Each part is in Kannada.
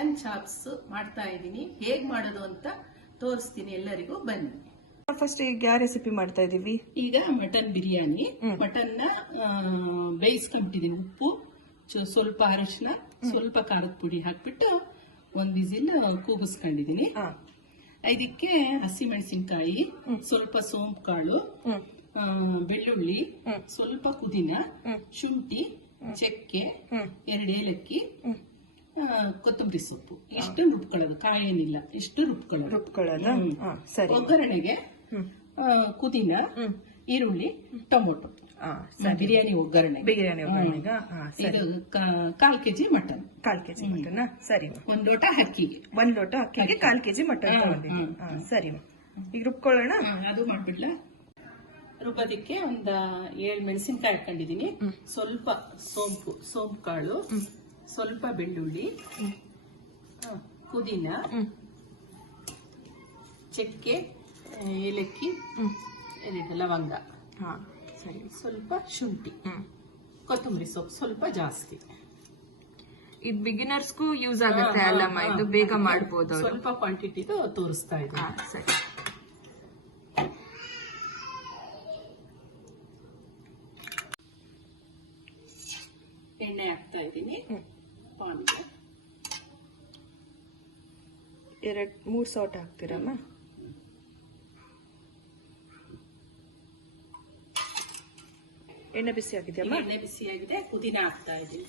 ಮಟನ್ ಚಾಪ್ಸ್ ಮಾಡ್ತಾ ಇದ್ದೀನಿ. ಹೇಗ್ ಮಾಡೋದು ಅಂತ ತೋರಿಸ್ತೀನಿ ಎಲ್ಲರಿಗೂ, ಬನ್ನಿ. ಫಸ್ಟ್ ಈಗ ಯಾವ ರೆಸಿಪಿ ಮಾಡ್ತಾ ಇದೀವಿ? ಈಗ ಮಟನ್ ಬಿರಿಯಾನಿ. ಮಟನ್ ನ ಬೇಯಿಸ್ಕೊಂಬಿಟ್ಟಿದೀನಿ. ಉಪ್ಪು, ಸ್ವಲ್ಪ ಅರಿಶಿನ, ಸ್ವಲ್ಪ ಖಾರದ ಪುಡಿ ಹಾಕ್ಬಿಟ್ಟು ಒಂದ್ ವಿಸಿಲ್ ಕೂಗಿಸ್ಕೊಂಡಿದೀನಿ. ಇದಕ್ಕೆ ಹಸಿಮೆಣಸಿನ್ಕಾಯಿ, ಸ್ವಲ್ಪ ಸೋಂಪು ಕಾಳು, ಬೆಳ್ಳುಳ್ಳಿ, ಸ್ವಲ್ಪ ಪುದೀನ, ಶುಂಠಿ, ಚಕ್ಕೆ, 2 ಏಲಕ್ಕಿ, ಕೊತ್ತಂಬರಿ ಸೊಪ್ಪು, ಇಷ್ಟು ರುಬ್ಕೊಳ್ಳೋದು. ಕಾಯಿ ಏನಿಲ್ಲ, ಇಷ್ಟು ರುಬ್ಕೊಳ್ಳೋದು. ಒಗ್ಗರಣೆಗೆ ಪುದೀನ, ಈರುಳ್ಳಿ, ಟೊಮೊಟೊ, ಬಿರಿಯಾನಿ ಒಗ್ಗರಣೆ. ಇದು 1/4 ಕೆಜಿ ಮಟನ್. 1/4 KG mutton. ಸರಿ. 1 ಲೋಟ ಅಕ್ಕಿಗೆ 1 ಕೆಜಿ ಮಟನ್ ತಗೊಂಡಿದ್ದೀನಿ. ಸರಿ, ಈಗ ರುಬ್ಕೊಳ್ಳೋಣ. ಅದು ಮಾಡ್ಬಿಡ್ಲ. ರುಬ್ಬೋದಿಕ್ಕೆ ಒಂದ್ 7 ಮೆಣಸಿನ್ಕಾಯಿ ಹಾಕೊಂಡಿದೀನಿ. ಸ್ವಲ್ಪ ಸೋಂಪು ಕಾಳು, ಸ್ವಲ್ಪ ಬೆಳ್ಳುಳ್ಳಿ, ಪುದೀನ, ಚಕ್ಕೆ, ಏಲಕ್ಕಿ, 2 ಲವಂಗ, ಸ್ವಲ್ಪ ಶುಂಠಿ, ಕೊತ್ತಂಬರಿ ಸೊಪ್ಪು ಸ್ವಲ್ಪ ಜಾಸ್ತಿ. ಇದು ಬಿಗಿನರ್ಸ್ಗೂ ಯೂಸ್ ಆಗುತ್ತೆ ಅಲ್ಲಮ್ಮ, ಇದು ಬೇಗ ಮಾಡಬಹುದು. ಸ್ವಲ್ಪ ಕ್ವಾಂಟಿಟಿದು ತೋರಿಸ್ತಾ ಇದ್ದೀನಿ. ಸರಿ. ಎಣ್ಣೆ ಹಾಕ್ತಾ ಇದ್ದೀನಿ. 2-3 ಸೌಟ್ ಹಾಕ್ತೀರಮ್ಮ? ಎಣ್ಣೆ ಬಿಸಿ ಆಗಿದೆಯಮ್ಮ? ಎಣ್ಣೆ ಬಿಸಿ ಆಗಿದೆ. ಪುದೀನ ಹಾಕ್ತಾ ಇದ್ದೀನಿ.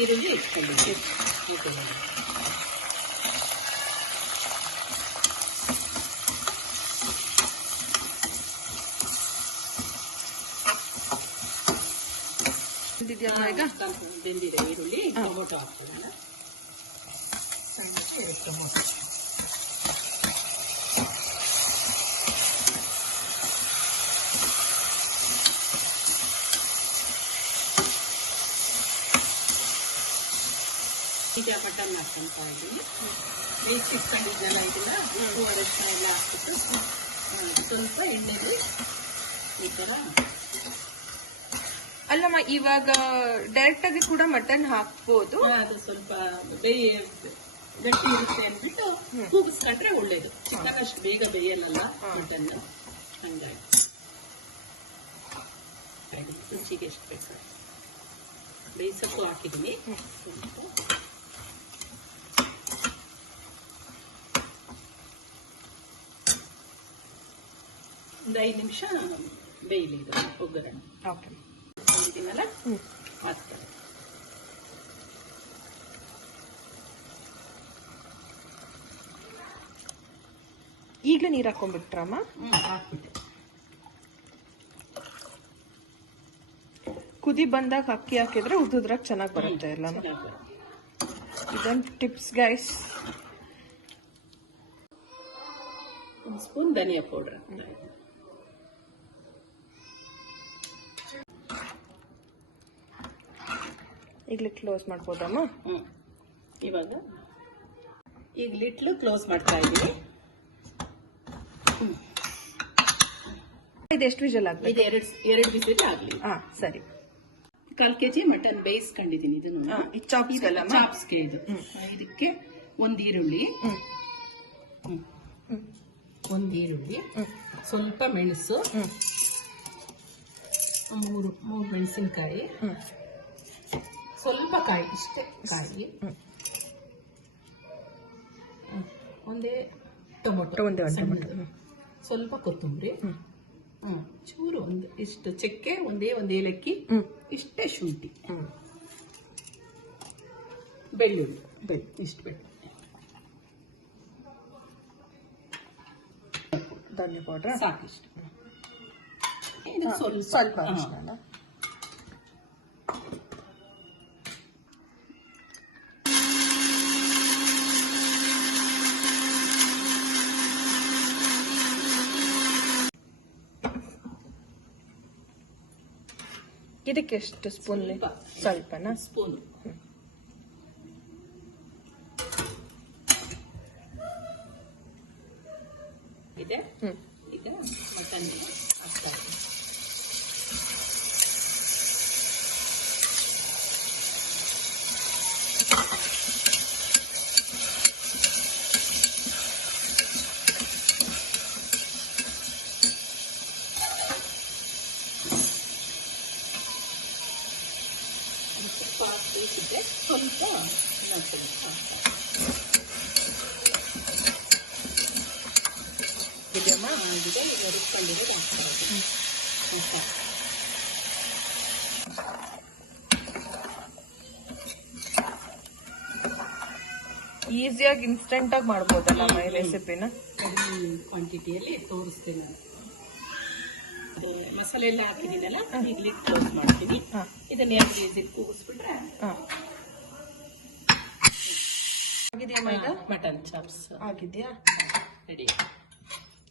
ಈರುಳ್ಳಿ ಇಟ್ಕೊಂಡಿದ್ದೀನಿ. ಈಗ ಬೆಂದಿದೆ ಈರುಳ್ಳಿ. ಟೊಮೊಟೊ ಹಾಕ್ತದೆ. ಟೊಮೊಟೊ ಈಗ ಮಟನ್ ಹಾಕ್ಕೊಂತ ಇದ್ದೀನಿ. ಬೇಯಿಸಿಟ್ಕೊಂಡಿದ್ದೆಲ್ಲ ಇದನ್ನ ಉಪ್ಪು ಅರಿಶಿನ ಎಲ್ಲ ಹಾಕ್ಬಿಟ್ಟು ಸ್ವಲ್ಪ ಎಣ್ಣೆಗೆ ಈ ತರ. ಅಲ್ಲಮ್ಮ, ಇವಾಗ ಡೈರೆಕ್ಟ್ ಆಗಿ ಕೂಡ ಮಟನ್ ಹಾಕ್ಬೋದು. ಅದು ಸ್ವಲ್ಪ ಗಟ್ಟಿ ಇರುತ್ತೆ ಅಂದ್ಬಿಟ್ಟು ಕೂಗಿಸ್ಕೊಂಡ್ರೆ ಒಳ್ಳೇದು. ಚಿಕನ್ ಅಷ್ಟು ಬೇಗ ಬೇಯಲ್ಲ ಮಟನ್, ಹಂಗಾಗಿ ರುಚಿಗೆ ಎಷ್ಟು ಬೇಕು ಬೇಯಿಸಕ್ಕೂ ಹಾಕಿದ್ದೀನಿ. ಒಂದು 5 ನಿಮಿಷ ಬೇಯಲಿ ಇದು ಒಗ್ಗರಣೆ. ಇದನ್ನೆಲ್ಲ ಹಾಕ್ತಾರೆ. ಈಗ ನೀರು ಹಾಕೊಂಡ್ಬಿಟ್ರಮ್ಮ? ಹಾಕ್ಬಿಟ್ಟೆ. ಕುದಿ ಬಂದಾಗ ಅಕ್ಕಿ ಹಾಕಿದ್ರೆ ಉದ್ದುದ್ರಾಗ ಚೆನ್ನಾಗಿ ಬರುತ್ತೆ ಎಲ್ಲ. ಇದೊಂದು ಟಿಪ್ಸ್ ಗೈಸ್. 1 ಸ್ಪೂನ್ ಧನಿಯಾ ಪೌಡರ್. ಈಗಲೇ ಕ್ಲೋಸ್ ಮಾಡ್ಬೋದಮ್ಮ? ಇವಾಗ ಈಗ ಲಿಟ್ಲು ಕ್ಲೋಸ್ ಮಾಡ್ತಾ ಇದ್ದೀನಿ. ಇದು ಎಷ್ಟು ವಿಷಲ್ ಆಗ್ಬೇಕು? ಇದು 2 ವಿಸಿಲ್ ಆಗ್ಲಿ. ಸರಿ. 1/4 ಕೆಜಿ ಮಟನ್ ಬೇಯಿಸ್ಕೊಂಡಿದ್ದೀನಿ. ಇದನ್ನು ಚಾಪ್ಸ್ಗೆ ಇದು. ಇದಕ್ಕೆ 1 ಈರುಳ್ಳಿ, ಸ್ವಲ್ಪ ಮೆಣಸು, 3 ಮೆಣಸಿನ್ಕಾಯಿ, ಸ್ವಲ್ಪ ಕಾಯಿ, ಇಷ್ಟೇ ಕಾಯಿ, ಒಂದೇ ಟೊಮೊಟೊ, ಸ್ವಲ್ಪ ಕೊತ್ತಂಬರಿ, ಚೂರು ಇಷ್ಟು ಚಕ್ಕೆ, ಒಂದೇ ಏಲಕ್ಕಿ, ಇಷ್ಟೇ ಶುಂಠಿ, ಬೆಳ್ಳುಳ್ಳಿ, ಇಷ್ಟು ಬೆಳ್ಳುಳ್ಳಿ, ಧನಿಯಾ ಪೌಡರ್ ಸಾಕಿಷ್ಟು. ಇದು ಸ್ವಲ್ಪ ಇದಕ್ಕೆ ಎಷ್ಟು ಸ್ಪೂನ್? ಸ್ವಲ್ಪನಾ? ಸ್ಪೂನು. ಇದೆ. ಈಗ ಮಟನ್ ಹಾಕ್ತಾ ಬೇಯಿಸ್ಕೊಂಡಿರೋದು ಹಾಕ್ಕೊಳ್ಳೋದು. ಸ್ವಲ್ಪ ಈಸಿಯಾಗಿ ಇನ್ಸ್ಟೆಂಟ್ ಆಗಿ ಮಾಡ್ಬೋದಲ್ಲ ಅಮ್ಮ ಈ ರೆಸಿಪಿನ? ಕಡಿಮೆ ಕ್ವಾಂಟಿಟಿಯಲ್ಲಿ ತೋರಿಸ್ತೇನೆ ನಾನು. ಅದು ಮಸಾಲೆ ಎಲ್ಲ ಹಾಕಿದ್ದೀನಲ್ಲ, ಈಗ ಲಿಡ್ ಕ್ಲೋಸ್ ಮಾಡ್ತೀನಿ. ಇದನ್ನ 2 ವಿಸಿಲ್ ಕೂಗಿಸ್ಬಿಟ್ರೆ ಆಗಿದೆಯಾ ಈಗ? ಮಟನ್ ಚಾಪ್ಸ್ ಆಗಿದೆಯಾ? ರೆಡಿ.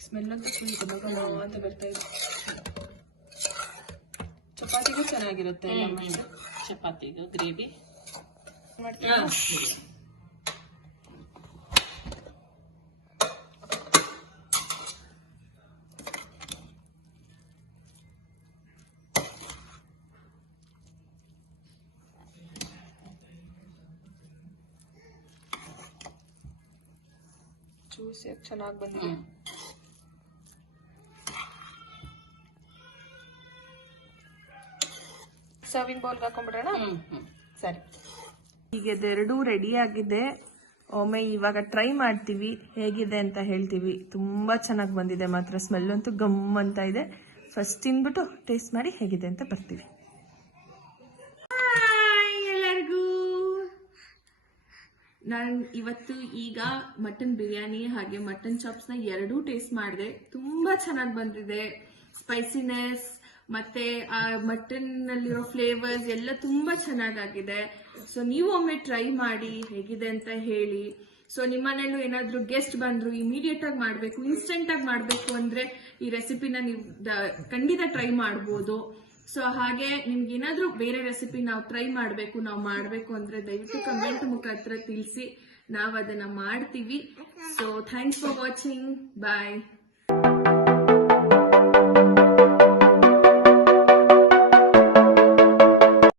ಸ್ಮೆಲ್ ಅಂತೂ ಫುಲ್ ಅಂತ ಬರ್ತಾ ಇದೆ. ಚಪಾತಿಗೂ ಚೆನ್ನಾಗಿರುತ್ತೆ ಅಲ್ಲಮ್ಮ ಇದು? ಚಪಾತಿದು ಗ್ರೇವಿ ಮಾಡ್ತೀರಾ? ಜ್ಯೂಸಿಯಾಗಿ ಚೆನ್ನಾಗಿ ಬಂದಿದೆ. ಸರ್ವಿಂಗ್ ಬೌಲ್ಗೆ ಹಾಕೊಂಡ್ಬಿಡೋಣ. ಸರಿ, ಈಗ ಇದೆರಡೂ ರೆಡಿ ಆಗಿದೆ. ಒಮ್ಮೆ ಇವಾಗ ಟ್ರೈ ಮಾಡ್ತೀವಿ, ಹೇಗಿದೆ ಅಂತ ಹೇಳ್ತೀವಿ. ತುಂಬಾ ಚೆನ್ನಾಗಿ ಬಂದಿದೆ ಮಾತ್ರ, ಸ್ಮೆಲ್ ಅಂತೂ ಗಮ್ ಅಂತ ಇದೆ. ಫಸ್ಟ್ ತಿಂದ್ಬಿಟ್ಟು ಟೇಸ್ಟ್ ಮಾಡಿ ಹೇಗಿದೆ ಅಂತ ಬರ್ತೀವಿ. ಎಲ್ಲರಿಗೂ ನಾನು ಇವತ್ತು ಈಗ ಮಟನ್ ಬಿರಿಯಾನಿ ಹಾಗೆ ಮಟನ್ ಚಾಪ್ಸ್ನ ಎರಡೂ ಟೇಸ್ಟ್ ಮಾಡಿದೆ. ತುಂಬಾ ಚೆನ್ನಾಗಿ ಬಂದಿದೆ. ಸ್ಪೈಸಿನೆಸ್ ಮತ್ತೆ ಆ ಮಟನ್ ನಲ್ಲಿರೋ ಫ್ಲೇವರ್ಸ್ ಎಲ್ಲ ತುಂಬಾ ಚೆನ್ನಾಗಾಗಿದೆ. ಸೊ ನೀವು ಒಮ್ಮೆ ಟ್ರೈ ಮಾಡಿ ಹೇಗಿದೆ ಅಂತ ಹೇಳಿ. ಸೊ ನಿಮ್ಮನೇಲೂ ಏನಾದ್ರು ಗೆಸ್ಟ್ ಬಂದ್ರು ಇಮಿಡಿಯೇಟ್ ಆಗಿ ಮಾಡ್ಬೇಕು, ಇನ್ಸ್ಟೆಂಟ್ ಆಗಿ ಮಾಡ್ಬೇಕು ಅಂದ್ರೆ ಈ ರೆಸಿಪಿನ ನೀವು ಖಂಡಿತ ಟ್ರೈ ಮಾಡ್ಬೋದು. ಸೊ ಹಾಗೆ ನಿಮ್ಗೆ ಏನಾದ್ರೂ ಬೇರೆ ರೆಸಿಪಿ ನಾವು ಟ್ರೈ ಮಾಡ್ಬೇಕು ಅಂದ್ರೆ ದಯವಿಟ್ಟು ಕಮೆಂಟ್ ಮುಖಾಂತರ ತಿಳಿಸಿ, ನಾವು ಅದನ್ನ ಮಾಡ್ತೀವಿ. So thanks for watching. Bye.